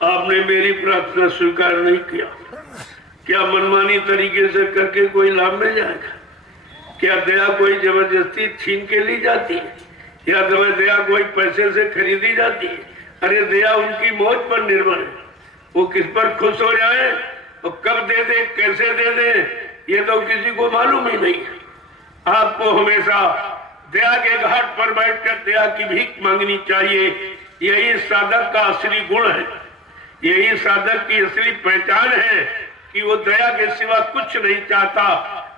आपने मेरी प्रार्थना स्वीकार नहीं किया। क्या मनमानी तरीके से करके कोई लाभ मिल जाएगा? क्या दया कोई जबरदस्ती छीन के ली जाती है? या दया कोई पैसे से खरीदी जाती है? अरे दया उनकी मौज पर निर्भर है, वो किस पर खुश हो जाए और कब दे दे, कैसे दे दे, ये तो किसी को मालूम ही नहीं। आपको हमेशा दया के घाट पर बैठकर दया की भीख मांगनी चाहिए। यही साधक का असली गुण है, यही साधक की असली पहचान है कि वो दया के सिवा कुछ नहीं चाहता,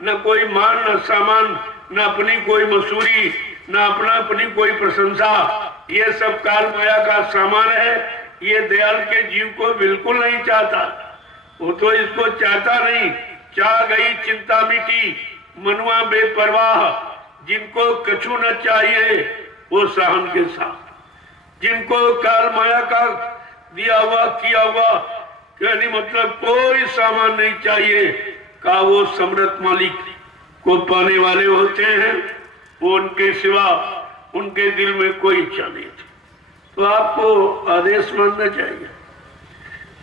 न कोई मान, न सामान, न अपनी कोई मसूरी, न अपनी कोई प्रशंसा। ये सब काल माया का सामान है। ये दयाल के जीव को बिल्कुल नहीं चाहता, वो तो इसको चाहता नहीं। चाह गई चिंता मिटी, मनुआ बेपरवाह। जिनको कछु न चाहिए वो सहन के साथ, जिनको काल माया का दिया हुआ किया हुआ कहने मतलब कोई सामान नहीं चाहिए, का वो समृद्ध मालिक को पाने वाले होते हैं। वो उनके सिवा उनके दिल में कोई इच्छा नहीं थी। तो आपको आदेश मानना चाहिए।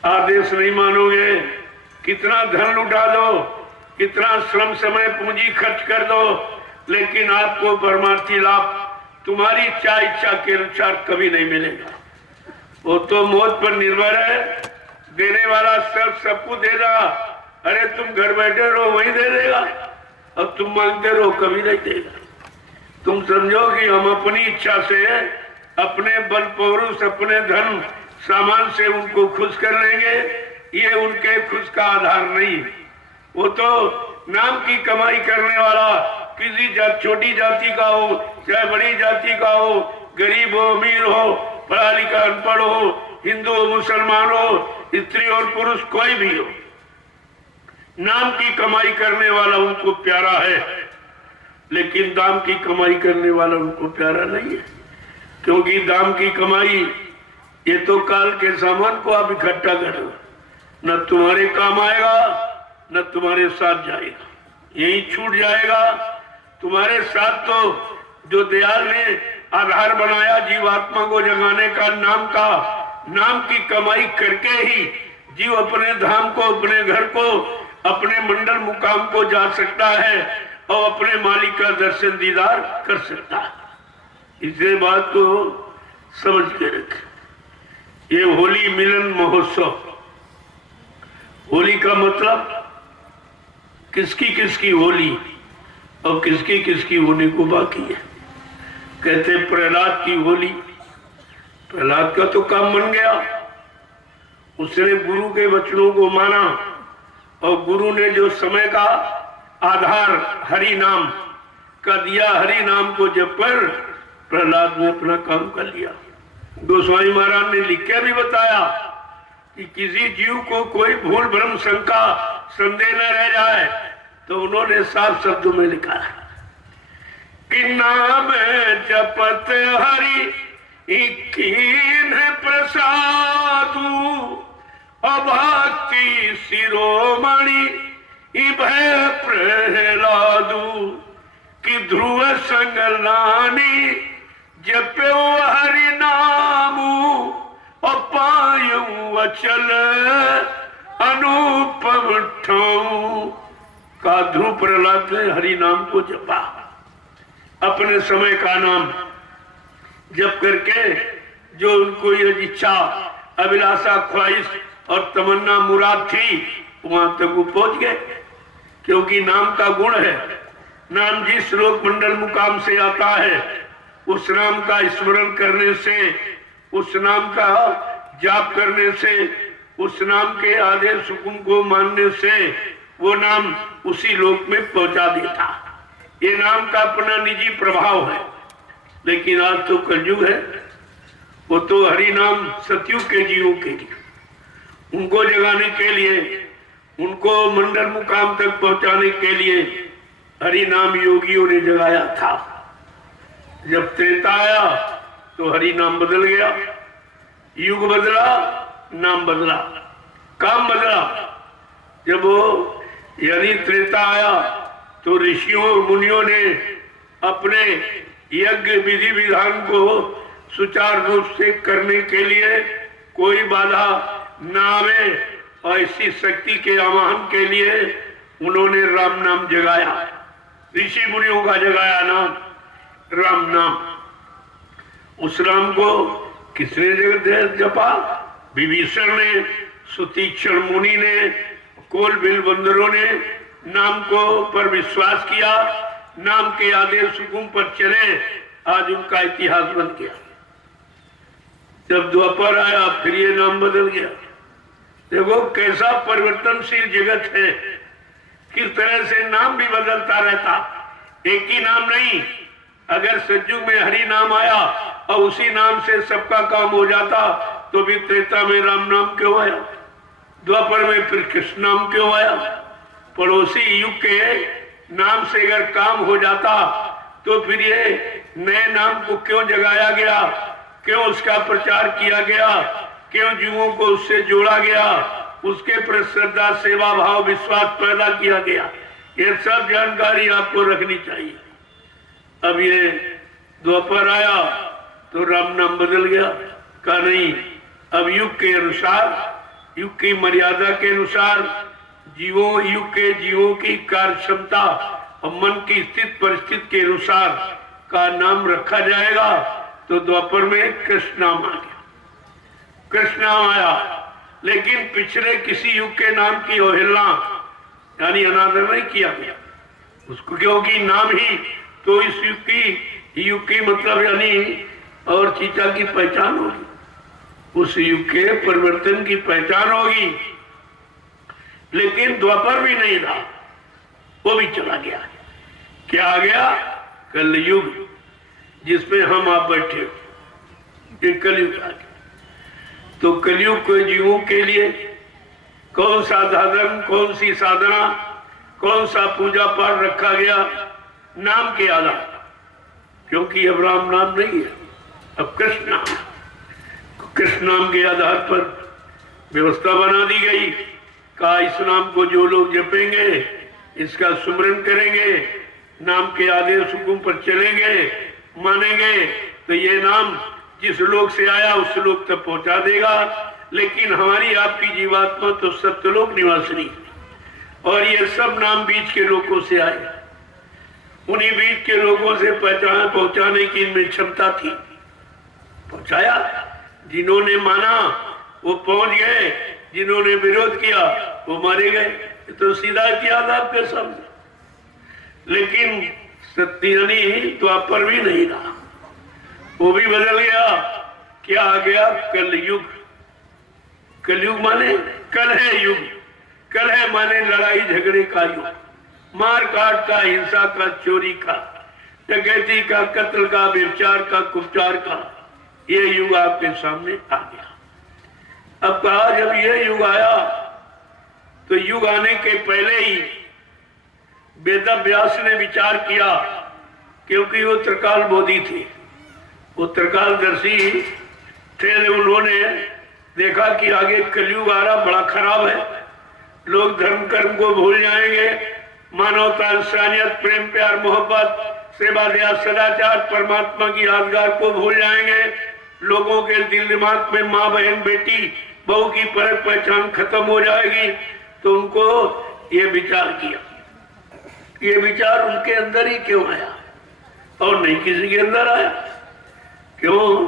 आदेश नहीं मानोगे, कितना धन लुटा दो, कितना श्रम समय पूंजी खर्च कर दो, लेकिन आपको परमार्थी लाभ तुम्हारी इच्छा के अनुसार कभी नहीं मिलेगा। वो तो मौत पर निर्भर है। देने वाला सबको देगा। अरे तुम घर बैठे रहो, वही दे देगा, और तुम मांगते रहो, कभी नहीं देगा। तुम समझो कि हम अपनी इच्छा से, अपने बल पौरुष, अपने धन सामान से उनको खुश कर लेंगे, ये उनके खुश का आधार नहीं। वो तो नाम की कमाई करने वाला, किसी छोटी जाति का हो चाहे बड़ी जाति का हो, गरीब हो अमीर हो, पढ़ा लिखा अनपढ़ हो, हिंदू हो मुसलमान हो, स्त्री और पुरुष कोई भी हो, नाम की कमाई करने वाला उनको प्यारा है, लेकिन दाम की कमाई करने वाला उनको प्यारा नहीं है। क्योंकि दाम की कमाई ये तो काल के सामान को आप इकट्ठा करो, न तुम्हारे काम आएगा न तुम्हारे साथ जाएगा, यही छूट जाएगा। तुम्हारे साथ तो जो दयाल ने आधार बनाया जीवात्मा को जगाने का, नाम की कमाई करके ही जीव अपने धाम को, अपने घर को, अपने मंडल मुकाम को जा सकता है और अपने मालिक का दर्शन दीदार कर सकता है। इसे बात को समझ के रखें। ये होली मिलन महोत्सव, होली का मतलब किसकी किसकी होली और किसकी किसकी होने को बाकी है। कहते प्रहलाद की होली, प्रहलाद का तो काम बन गया, उसने गुरु के वचनों को माना और गुरु ने जो समय का आधार हरि नाम का दिया, हरि नाम को जप कर प्रहलाद ने अपना काम कर लिया। गोस्वामी महाराज ने लिख के भी बताया कि किसी जीव को कोई भूल भ्रम शंका संदेह न रह जाए, तो उन्होंने साफ शब्दों में लिखा है कि नाम जपत हरि कीन प्रसादु, अभक्ति शिरोमणि भय प्रहलादु, कि ध्रुव संग लानी जप्यो हरि नामु, अपायु अचल अनुपम ठाऊ। का ध्रुव प्रहलाद ने हरि नाम को जपा, अपने समय का नाम जप करके जो उनको ये इच्छा, अभिलाषा, ख्वाहिश और तमन्ना मुराद थी, वहां तक वो पहुंच गए। क्योंकि नाम का गुण है, नाम जिस लोक मंडल मुकाम से आता है, उस नाम का स्मरण करने से, उस नाम का जाप करने से, उस नाम के आदेश हुकुम को मानने से वो नाम उसी लोक में पहुंचा देता। ये नाम का अपना निजी प्रभाव है। लेकिन आज तो कलयुग है, वो तो हरि नाम सतयुग के जीवों के लिए, उनको जगाने के लिए, उनको मंडल मुकाम तक पहुंचाने के लिए हरि नाम योगियों ने जगाया था। जब त्रेता आया तो हरि नाम बदल गया, युग बदला, नाम बदला, काम बदला। जब वो यानी त्रेता आया तो ऋषियों मुनियों ने अपने यज्ञ विधि विधान को सुचारू रूप से करने के लिए कोई बाधा न आवे, और ऐसी शक्ति के आवाहन के लिए उन्होंने राम नाम जगाया, ऋषि मुनियों का जगाया नाम राम नाम। उस राम को किसने जपा? विभीषण ने, सुतीक्षण मुनि ने, कोल बिल बंदरों ने नाम को पर विश्वास किया, नाम के आदेश हुकुम पर चले, आज उनका इतिहास बन गया। जब द्वापर आया फिर ये नाम बदल गया। देखो कैसा परिवर्तनशील जगत है, किस तरह से नाम भी बदलता रहता, एक ही नाम नहीं। अगर सतयुग में हरि नाम आया और उसी नाम से सबका काम हो जाता तो भी त्रेता में राम नाम क्यों आया, द्वापर में फिर कृष्ण नाम क्यों आया? पड़ोसी युग के नाम से अगर काम हो जाता तो फिर ये नए नाम को क्यों जगाया गया, क्यों उसका प्रचार किया गया, क्यों जीवों को उससे जोड़ा गया, उसके प्रति श्रद्धा, सेवा भाव, विश्वास पैदा किया गया, ये सब जानकारी आपको रखनी चाहिए। अब ये द्वापर आया तो राम नाम बदल गया, कहा नहीं, अब युग के अनुसार, युग की मर्यादा के अनुसार, युग के जीवों की कार्य क्षमता और मन की स्थित परिस्थिति के अनुसार का नाम रखा जाएगा। तो द्वापर में कृष्ण नाम आ गया, कृष्ण नाम आया। लेकिन पिछले किसी युग के नाम की अवहेलना यानी अनादर नहीं किया गया उसको, क्योंकि नाम ही तो इस युग की मतलब यानी और चीजा की पहचान होगी, उस युग के परिवर्तन की पहचान होगी। लेकिन द्वापर भी नहीं था, वो भी चला गया। क्या आ गया? कलयुग, जिसमें हम आप बैठे हो, ये कलयुग आ गया। तो कलयुग को जीवों के लिए कौन सा धर्म, कौन सी साधना, कौन सा पूजा पाठ रखा गया? नाम के आधार, क्योंकि अब राम नाम नहीं है, अब कृष्ण नाम। कृष्ण नाम के आधार पर व्यवस्था बना दी गई, कहा इस नाम को जो लोग जपेंगे, इसका सुमरन करेंगे, नाम के आदेश हुकुम पर चलेंगे, मानेंगे, तो ये नाम जिस लोक से आया उस लोक तक पहुंचा देगा। लेकिन हमारी आपकी जीवात्मा तो सत्यलोक निवासिनी, और ये सब नाम बीच के लोगों से आए, उन्हीं बीच के लोगों से पहचान पहुंचाने की इनमें क्षमता थी, पहुंचाया। जिन्होंने माना वो पहुंच गए, जिन्होंने विरोध किया वो मारे गए। तो सीधा इतिहास आपके सामने। लेकिन सत्यानी द्वापर भी नहीं रहा, वो भी बदल गया। क्या आ गया? कलयुग। कलयुग माने कल है युग, कल है माने लड़ाई झगड़े का युग, मार काट का, हिंसा का, चोरी का, डकैती का, कत्ल का, व्यभिचार का, कुचार का, ये युग आपके सामने आ गया। अब कहा जब ये युग आया तो युग आने के पहले ही वेद व्यास ने विचार किया, क्योंकि वो त्रिकाल बोधी थे, वो त्रिकालदर्शी थे। उन्होंने देखा कि आगे कलयुग आ रहा, बड़ा खराब है, लोग धर्म कर्म को भूल जाएंगे, मानवता, इंसानियत, प्रेम, प्यार, मोहब्बत, सेवा, दया, सदाचार, परमात्मा की यादगार को भूल जाएंगे। लोगों के दिल दिमाग में माँ, बहन, बेटी, बहू की परख पहचान खत्म हो जाएगी। तो उनको ये विचार किया। ये विचार उनके अंदर ही क्यों आया और नहीं किसी के अंदर आया? क्यों?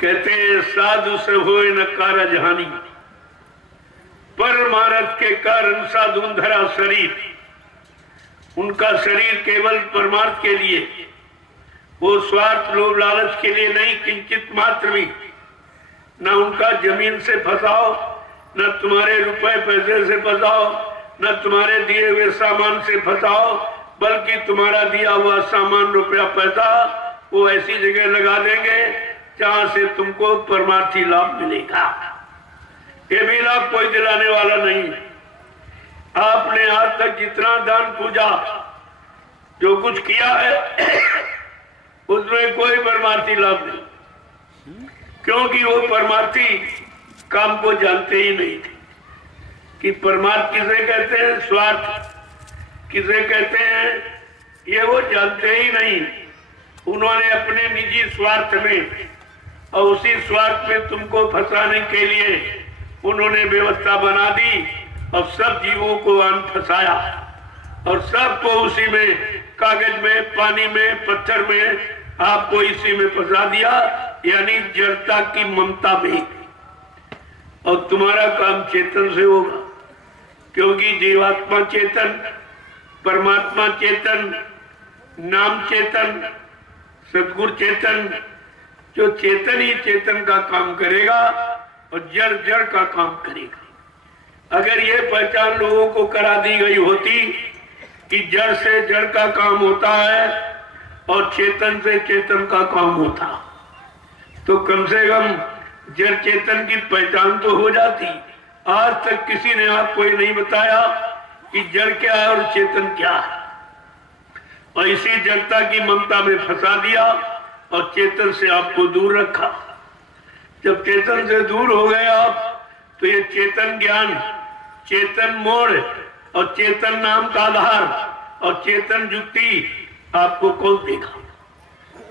कहते हैं साधु से होए न कारजहानी, परमार्थ के कारण साधु धरा शरीर। उनका शरीर केवल परमार्थ के लिए, वो स्वार्थ, लोभ, लालच के लिए नहीं, किंचित मात्र भी। न उनका जमीन से फंसाओ, न तुम्हारे रुपए पैसे से फंसाओ, न तुम्हारे दिए हुए सामान से फंसाओ, बल्कि तुम्हारा दिया हुआ सामान, रुपया, पैसा वो ऐसी जगह लगा देंगे जहां से तुमको परमार्थी लाभ मिलेगा। ये भी लाभ कोई दिलाने वाला नहीं। आपने आज तक जितना दान पूजा जो कुछ किया है उसमें कोई परमार्थी लाभ नहीं, क्योंकि वो परमार्थी काम को जानते ही नहीं थे कि परमार्थ किसे कहते हैं, स्वार्थ किसे कहते हैं, ये वो जानते ही नहीं। उन्होंने अपने निजी स्वार्थ में और उसी स्वार्थ में तुमको फंसाने के लिए उन्होंने व्यवस्था बना दी और सब जीवों को अन्न फंसाया और सबको उसी में, कागज में, पानी में, पत्थर में, आपको इसी में फंसा दिया, यानी जड़ता की ममता में। और तुम्हारा काम चेतन से होगा, क्योंकि जीवात्मा चेतन, परमात्मा चेतन, नाम चेतन, सद्गुरु चेतन। जो चेतन ही चेतन का काम करेगा और जड़ जड़ का काम करेगा। अगर ये पहचान लोगों को करा दी गई होती कि जड़ से जड़ का काम होता है और चेतन से चेतन का काम होता, तो कम से कम जड़ चेतन की पहचान तो हो जाती। आज तक किसी ने आपको ये नहीं बताया कि जड़ क्या है और चेतन क्या है, और इसी जड़ता की ममता में फंसा दिया और चेतन से आपको दूर रखा। जब चेतन से दूर हो गए आप, तो ये चेतन ज्ञान, चेतन मोड़ और चेतन नाम का आधार और चेतन युक्ति आपको कौन देगा?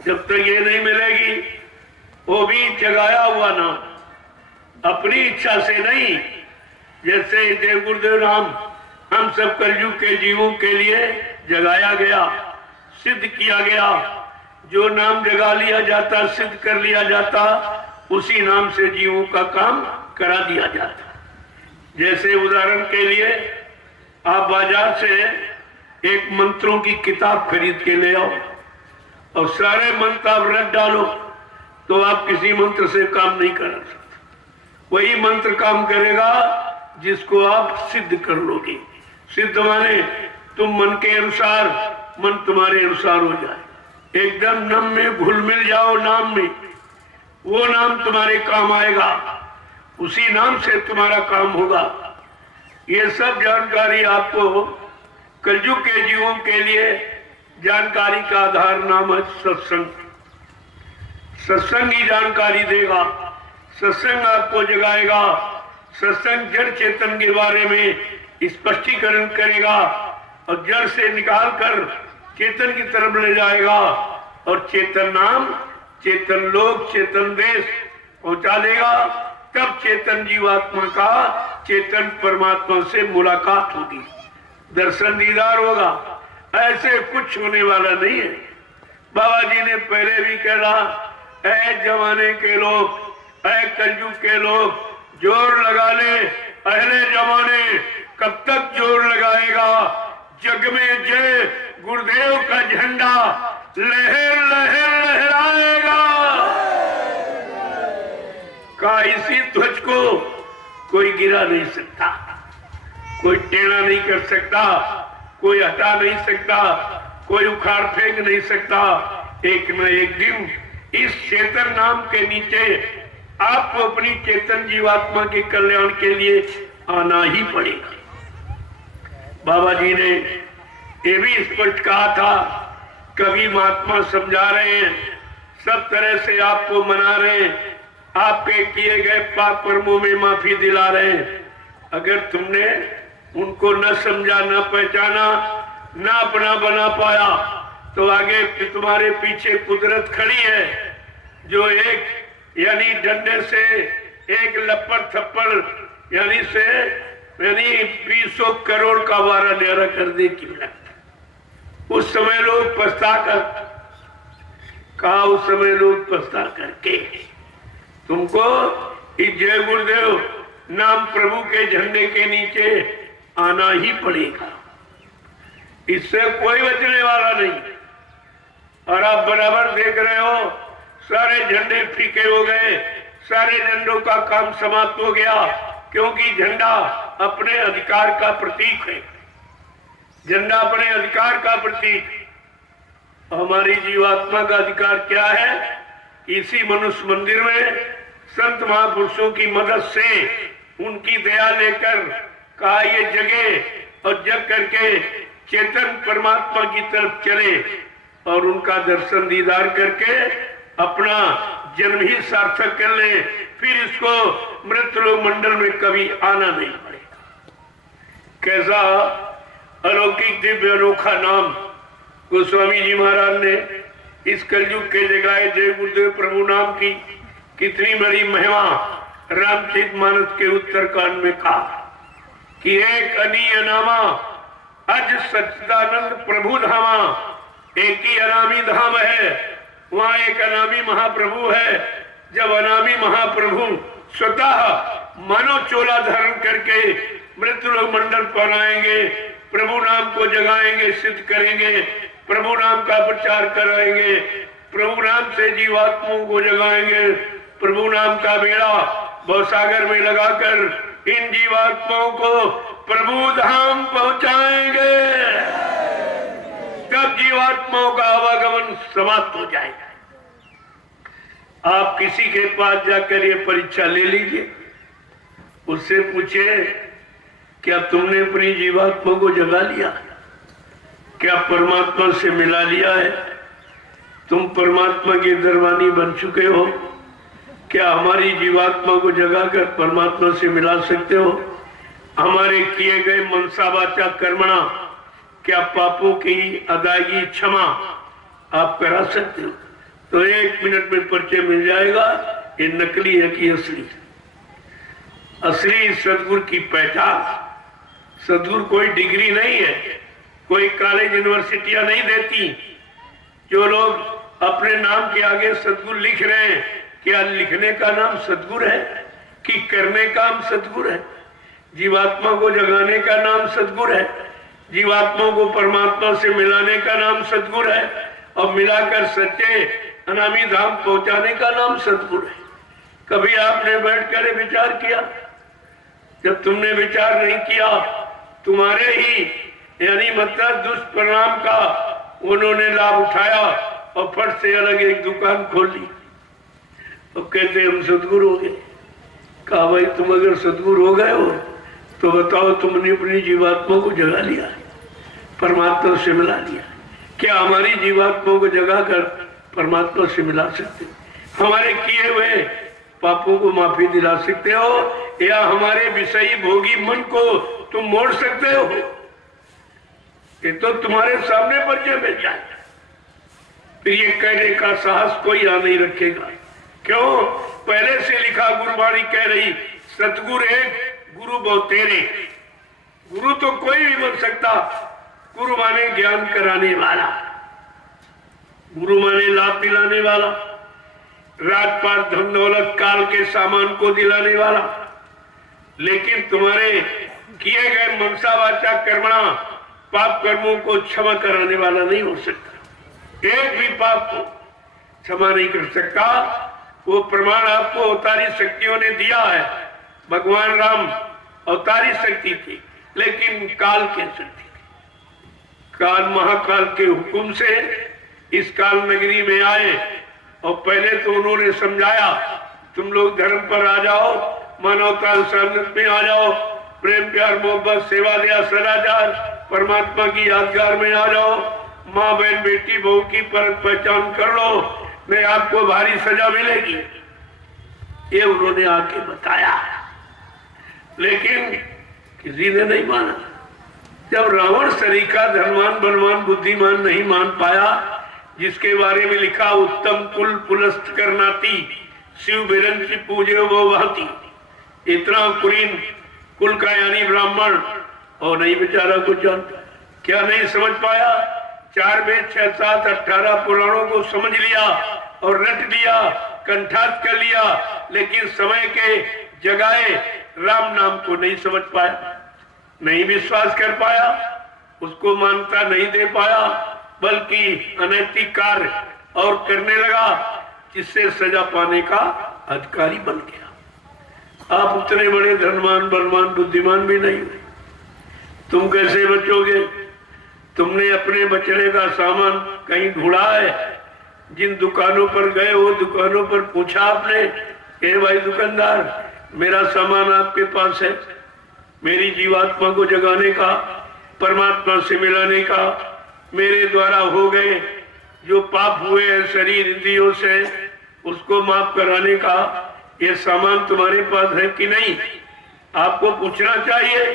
जब तक ये नहीं मिलेगी, वो भी जगाया हुआ नाम, अपनी इच्छा से नहीं। जैसे जय गुरुदेव नाम हम सब कलयुग के जीवों के लिए जगाया गया, सिद्ध किया गया। जो नाम जगा लिया जाता, सिद्ध कर लिया जाता, उसी नाम से जीवों का काम करा दिया जाता। जैसे उदाहरण के लिए आप बाजार से एक मंत्रों की किताब खरीद के ले आओ और सारे मंत्र आप रट डालो, तो आप किसी मंत्र से काम नहीं कर सकते। वही मंत्र काम करेगा जिसको आप सिद्ध कर लोगे। सिद्ध माने तुम मन के अनुसार, मन तुम्हारे अनुसार हो जाए, एकदम नम में घुल मिल जाओ नाम में, वो नाम तुम्हारे काम आएगा, उसी नाम से तुम्हारा काम होगा। ये सब जानकारी आपको कलयुग के जीवों के लिए जानकारी का आधार नाम है सत्संग। सत्संग ही जानकारी देगा, सत्संग आपको जगाएगा, सत्संग जड़ चेतन के बारे में स्पष्टीकरण करेगा और जड़ से निकालकर चेतन की तरफ ले जाएगा और चेतन नाम, चेतन लोक, चेतन देश पहुंचा देगा। तब चेतन जीवात्मा का चेतन परमात्मा से मुलाकात होगी, दर्शन दीदार होगा। ऐसे कुछ होने वाला नहीं है। बाबा जी ने पहले भी कहा, ऐ जमाने के लोग, ऐ कलयुग के लोग, जोर लगा ले पहले जमाने, कब तक जोर लगाएगा? जग में जय गुरुदेव का झंडा लहर लहर लहराएगा। का इसी ध्वज को कोई गिरा नहीं सकता, कोई टेढ़ा नहीं कर सकता, कोई हटा नहीं सकता, कोई उखाड़ फेंक नहीं सकता। एक न एक दिन इस चेतन नाम के नीचे आपको अपनी चेतन जीवात्मा के कल्याण के लिए आना ही पड़ेगा। बाबा जी ने ये भी स्पष्ट कहा था, कवि महात्मा समझा रहे हैं, सब तरह से आपको मना रहे हैं, आपके किए गए पाप कर्मों में माफी दिला रहे हैं। अगर तुमने उनको न समझा, न पहचाना, न अपना बना पाया, तो आगे तुम्हारे पीछे कुदरत खड़ी है, जो एक यानी डंडे से एक लपड़ थप्पड़ यानी 20 करोड़ का वारा न्यारा कर दे की लगता। उस समय लोग पछता कर कहा, उस समय लोग पछता करके तुमको इस जय गुरुदेव नाम प्रभु के झंडे के नीचे आना ही पड़ेगा, इससे कोई बचने वाला नहीं। और आप बराबर देख रहे हो, सारे झंडे फीके हो गए, सारे झंडों का काम समाप्त हो गया, क्योंकि झंडा अपने अधिकार का प्रतीक है। झंडा अपने अधिकार का प्रतीक। हमारी जीवात्मा का अधिकार क्या है? इसी मनुष्य मंदिर में संत महापुरुषों की मदद से, उनकी दया लेकर कहा ये जगे और जग करके चेतन परमात्मा की तरफ चले और उनका दर्शन दीदार करके अपना जन्म ही सार्थक कर ले, फिर इसको मृतलोक मंडल में कभी आना नहीं पड़ेगा। कैसा अलौकिक दिव्य अनोखा नाम गोस्वामी जी महाराज ने इस कलयुग के जगाए जय गुरुदेव प्रभु नाम की कितनी बड़ी महिमा रामचरितमानस के उत्तरकांड में कहा कि एक अनीय नामा अज सच्चिदानंद प्रभु धामा, एक ही अनामी धाम है, वहाँ एक अनामी महाप्रभु है। जब अनामी महाप्रभु स्वतः मानव चोला धारण करके मृत्यु लोक मंडल पर आएंगे, प्रभु नाम को जगाएंगे, सिद्ध करेंगे, प्रभु नाम का प्रचार कराएंगे, प्रभु नाम से जीवात्माओं को जगाएंगे, प्रभु नाम का बेड़ा भवसागर में लगाकर इन जीवात्माओं को प्रभु धाम पहुंचाएंगे। तब जीवात्माओं का आवागमन समाप्त हो जाएगा। आप किसी के पास जाकर ये परीक्षा ले लीजिए, उससे पूछे क्या तुमने अपनी जीवात्मा को जगा लिया, क्या परमात्मा से मिला लिया है, तुम परमात्मा के दरबानी बन चुके हो, क्या हमारी जीवात्मा को जगाकर परमात्मा से मिला सकते हो? हमारे किए गए मनसा वाचा कर्मणा क्या पापों की अदायगी क्षमा आप करा सकते हो? तो 1 मिनट में परिचय मिल जाएगा ये नकली है कि असली। असली सदगुरु की पहचान। सदगुरु कोई डिग्री नहीं है, कोई कॉलेज यूनिवर्सिटियां नहीं देती। जो लोग अपने नाम के आगे सदगुरु लिख रहे हैं, क्या लिखने का नाम सदगुरु है कि करने का नाम सदगुरु है? जीवात्मा को जगाने का नाम सदगुरु है, जीवात्मा को परमात्मा से मिलाने का नाम सदगुरु है, और मिलाकर सच्चे अनामी धाम पहुंचाने का नाम सदगुरु है। कभी आपने बैठकर विचार किया? जब तुमने विचार नहीं किया, तुम्हारे ही यानी मतलब दुष्परिणाम का उन्होंने लाभ उठाया और फट से अलग एक दुकान खोल ली। तो कहते हम सदगुरु हो गए। कहा भाई तुम अगर सदगुरु हो गए हो तो बताओ तुमने अपनी जीवात्मा को जगा लिया, परमात्मा से मिला लिया? क्या हमारी जीवात्मा को जगाकर परमात्मा से मिला सकते हो? हमारे किए हुए पापों को माफी दिला सकते हो? या हमारे विषयी भोगी मन को तुम मोड़ सकते हो? ये तो तुम्हारे सामने परिचय मिल जाएगा। फिर ये कहने का साहस कोई आ नहीं रखेगा। क्यों? पहले से लिखा गुरुवाणी कह रही सतगुरु एक गुरु बहुतेरे। गुरु तो कोई भी बन सकता। गुरु माने ज्ञान कराने वाला, गुरु माने लाभ दिलाने वाला, राजपाट धन दौलत काल के सामान को दिलाने वाला। लेकिन तुम्हारे किए गए मनसा वाचा कर्मणा पाप कर्मों को क्षमा कराने वाला नहीं हो सकता। एक भी पाप को क्षमा नहीं कर सकता। वो प्रमाण आपको अवतारी शक्तियों ने दिया है। भगवान राम अवतारी शक्ति थी, लेकिन काल की शक्ति थी। काल महाकाल के हुक्म से इस काल नगरी में आए और पहले तो उन्होंने समझाया तुम लोग धर्म पर आ जाओ, मानवता संगत में आ जाओ, प्रेम प्यार मोहब्बत सेवा दया सदाचार परमात्मा की यादगार में आ जाओ, माँ बहन बेटी बहू की परख पहचान कर लो, नहीं आपको भारी सजा मिलेगी। ये उन्होंने आके बताया, लेकिन किसी ने नहीं माना। जब रावण सरीखा धनवान बलवान बुद्धिमान नहीं मान पाया, जिसके बारे में लिखा उत्तम कुल पुलस्त करनाती शिव बिरन की पूजे वो भाती, इतना कुलीन कुल का यानी ब्राह्मण और नहीं बेचारा कुछ जानता। क्या नहीं समझ पाया? 4 वेद 6 7 18 पुराणों को समझ लिया और रट लिया, कंठात कर लिया, लेकिन समय के जगाए राम नाम को नहीं समझ पाया, नहीं विश्वास कर पाया, उसको मान्यता नहीं दे पाया, बल्कि अनैतिक कार्य और करने लगा, जिससे सजा पाने का अधिकारी बन गया। आप उतने बड़े धनवान बलवान बुद्धिमान भी नहीं हुए, तुम कैसे बचोगे? तुमने अपने बचने का सामान कहीं ढूंढा है? जिन दुकानों पर गए वो दुकानों पर पूछा आपने, ए भाई दुकानदार मेरा सामान आपके पास है? मेरी जीवात्मा को जगाने का, परमात्मा से मिलाने का, मेरे द्वारा हो गए जो पाप हुए हैं शरीर इंद्रियों से उसको माफ कराने का ये सामान तुम्हारे पास है कि नहीं? आपको पूछना चाहिए।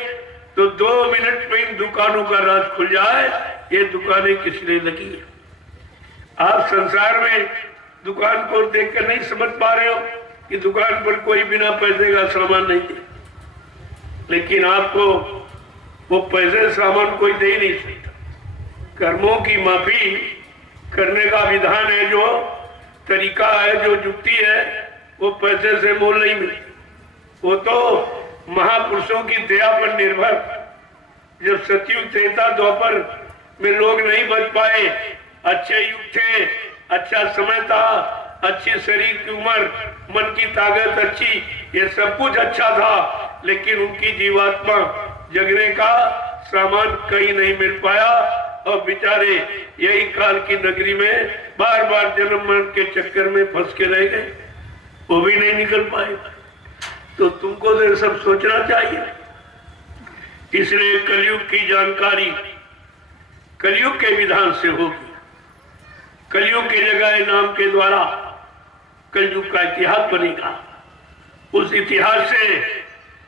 तो 2 मिनट में इन दुकानों का राज खुल जाए, ये दुकानें किस लिए लगी है। आप संसार में दुकान को देखकर नहीं समझ पा रहे हो, कि दुकान पर कोई बिना पैसे का सामान नहीं दे, लेकिन आपको वो पैसे सामान कोई दे ही नहीं सकता। कर्मों की माफी करने का विधान है, जो तरीका है, जो युक्ति है, वो पैसे से मोल नहीं मिलती। वो तो महापुरुषों की दया पर निर्भर। जब सतयुग त्रेता द्वापर में लोग नहीं बच पाए, अच्छे युग थे, अच्छा समय था, अच्छी शरीर की उम्र, मन की ताकत अच्छी, ये सब कुछ अच्छा था, लेकिन उनकी जीवात्मा जगने का सामान कहीं नहीं मिल पाया और बेचारे यही काल की नगरी में बार बार जन्म मरण के चक्कर में फंस के रह गए, वो भी नहीं निकल पाए। तो तुमको तो सब सोचना चाहिए। इसलिए कलयुग की जानकारी कलयुग के विधान से होगी। कलयुग के जगह नाम के द्वारा कलयुग का इतिहास बनेगा। उस इतिहास से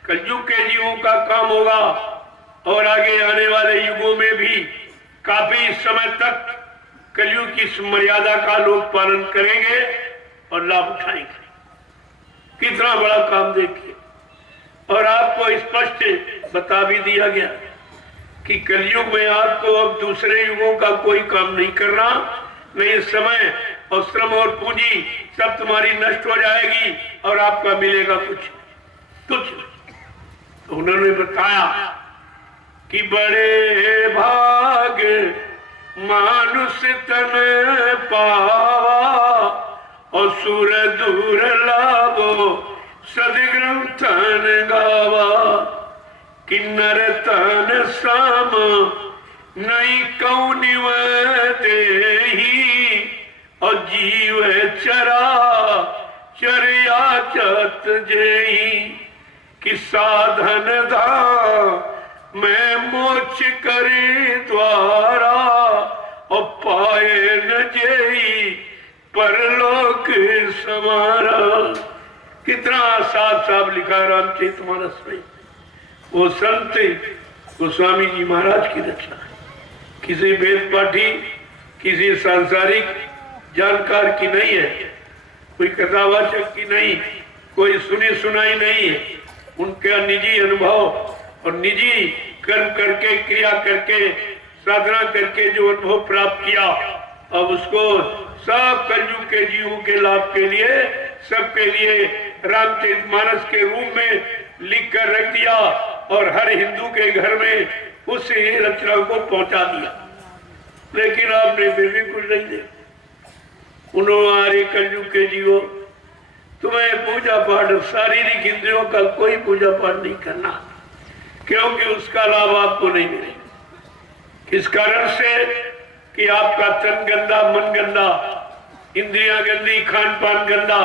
कलयुग के जीवों का काम होगा और आगे आने वाले युगों में भी काफी समय तक कलयुग की इस मर्यादा का लोग पालन करेंगे और लाभ उठाएंगे। कितना बड़ा काम देखिए। और आपको स्पष्ट बता भी दिया गया कि कलयुग में आपको अब दूसरे युगों का कोई काम नहीं करना, नहीं समय और श्रम और पूंजी सब तुम्हारी नष्ट हो जाएगी और आपका मिलेगा कुछ। तो उन्होंने बताया कि बड़े भाग मानुष तन पावा और सुर दूर लाभो सदग्रंथन गावा, किन्नर तन साम नई कौनिव देही और जीव चरा चरिया चत जेही, कि साधन धा मैं मोक्ष करे द्वारा और पाए न जेही परलोक समारा। कितना साफ साफ लिखा रामचरितमानस में। वो संत गोस्वामी जी महाराज की रचना है, किसी वेद पाठी, किसी सांसारिक जानकार की नहीं है, कोई कथावाचक की नहीं, कोई सुनी सुनाई नहीं है। उनका निजी अनुभव और निजी कर्म करके, क्रिया करके, साधना करके जो अनुभव प्राप्त किया, अब उसको सब कलयुग के जीवों के लाभ के लिए, सबके लिए रामचरितमानस के रूप में लिख कर रख दिया और हर हिंदू के घर में उस रचना को पहुंचा दिया। लेकिन आपने फिर भी कुछ नहीं दिया। उन्होंने कलयुग के जीवो, तुम्हें पूजा पाठ, शारीरिक इंद्रियों का कोई पूजा पाठ नहीं करना, क्योंकि उसका लाभ आपको नहीं मिलेगा। किस कारण से? कि आपका तन गंदा, मन गंदा, इंद्रियां गंदी, खान पान गंदा,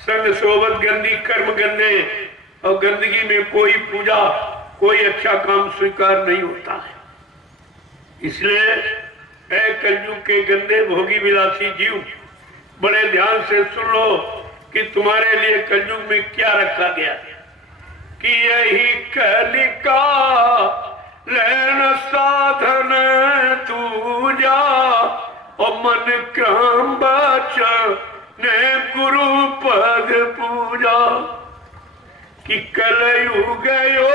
संग सोबत गंदी, कर्म गंदे, और गंदगी में कोई पूजा, कोई अच्छा काम स्वीकार नहीं होता है। इसलिए ऐ कलयुग के गंदे भोगी विलासी जीव, बड़े ध्यान से सुन लो कि तुम्हारे लिए कलयुग में क्या रखा गया है। कि यही कलिका लेन साधन तूजा और मन क्रम बचन ने गुरु पद पूजा। कि कलयुग गयो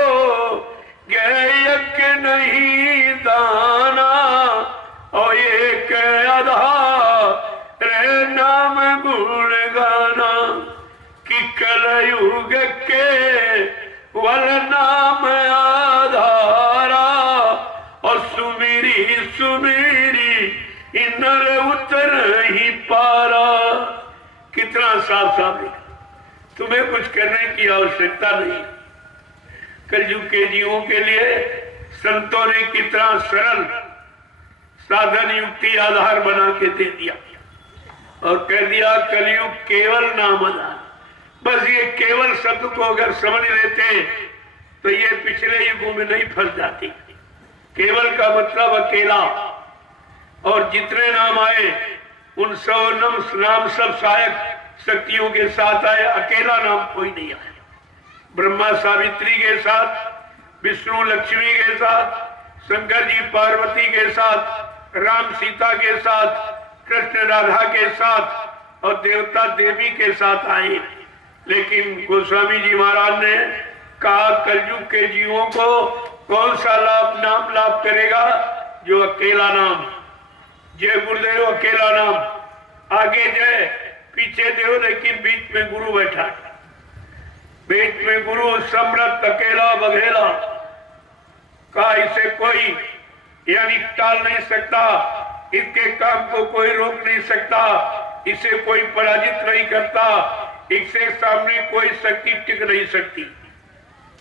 गयक नहीं दाना और एक आधार रे नाम गुण गाना। कि कलयुग के वल नाम आधारा और सुमिरी सुमिरी इनर उतर ही पारा। कितना साफ साफ लिखा। तुम्हें कुछ करने की आवश्यकता नहीं। कलयुग के जीवों के लिए संतों ने कितना सरल साधन युक्ति आधार बना के दे दिया और कह दिया कलयुग केवल नाम आधार। बस ये केवल शब्द को अगर समझ लेते तो ये पिछले युगों में नहीं फंस जाती। केवल का मतलब अकेला, और जितने नाम आए उन सब नाम सब सहायक शक्तियों के साथ आए, अकेला नाम कोई नहीं आया। ब्रह्मा सावित्री के साथ, विष्णु लक्ष्मी के साथ, शंकर जी पार्वती के साथ, राम सीता के साथ, कृष्ण राधा के साथ और देवता देवी के साथ आए। लेकिन गोस्वामी जी महाराज ने कहा कलयुग के जीवों को कौन सा नाम लाभ करेगा? जो अकेला नाम, जय गुरुदेव अकेला नाम, आगे जय पीछे देव, लेकिन बीच में गुरु बैठा, बीच में गुरु समृत अकेला बघेला का, इसे कोई यानी टाल नहीं सकता, इसके काम को कोई रोक नहीं सकता, इसे कोई पराजित नहीं करता, इससे सामने कोई शक्ति टिक नहीं सकती।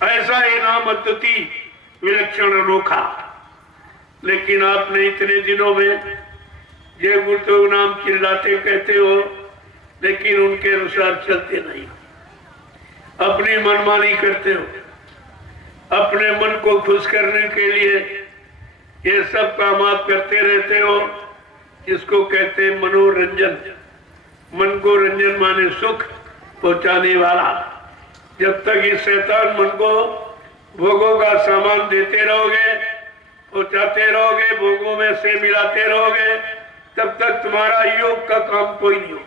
ऐसा ये नाम अद्वितीय विलक्षण अनोखा। लेकिन आपने इतने दिनों में जय गुरुदेव नाम चिल्लाते कहते हो, लेकिन उनके अनुसार चलते नहीं, अपनी मनमानी करते हो, अपने मन को खुश करने के लिए ये सब काम आप करते रहते हो, जिसको कहते हैं मनोरंजन। मन को रंजन माने सुख पहुंचाने वाला। जब तक इस शैतान मन को भोगों का सामान देते रहोगे, पहुंचाते रहोगे, भोगों में से मिलाते रहोगे, तब तक तुम्हारा योग का काम कोई नहीं हो।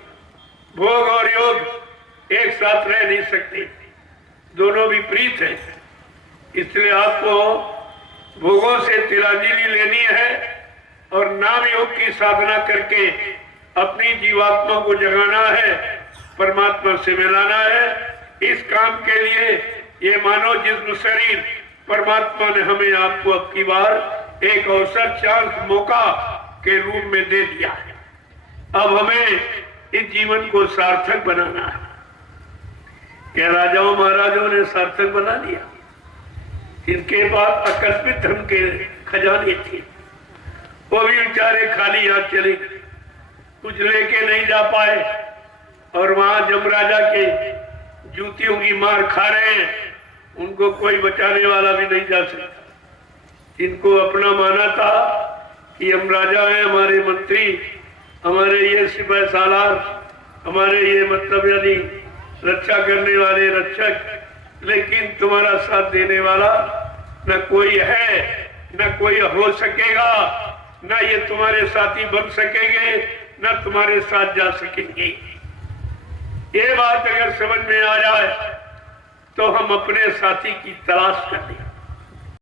भोग और योग एक साथ रह नहीं सकते, दोनों विपरीत है। इसलिए आपको भोगों से तिलांजलि लेनी है और नाम योग की साधना करके अपनी जीवात्मा को जगाना है, परमात्मा से मिलाना है। इस काम के लिए ये मानव जिस्म शरीर परमात्मा ने हमें आपको अब की बार एक अवसर, चांस, मौका के रूप में दे दिया है। अब हमें इस जीवन को सार्थक बनाना है। क्या राजाओं महाराजों ने सार्थक बना दिया? इनके पास आकस्मिक धन के खजाने थे, वो भी बेचारे खाली हाथ चले, कुछ लेके नहीं जा पाए, और वहां यमराजा के जूतियों की मार खा रहे हैं, उनको कोई बचाने वाला भी नहीं जा सकता। इनको अपना माना था कि यमराजा है हमारे मंत्री, हमारे ये सिपाही सालार, हमारे ये मतलब यानी रक्षा करने वाले रक्षक, लेकिन तुम्हारा साथ देने वाला न कोई है, न कोई हो सकेगा, न ये तुम्हारे साथी बन सकेंगे, न तुम्हारे साथ जा सकेंगे। ये बात अगर समझ में आ जाए तो हम अपने साथी की तलाश कर लें।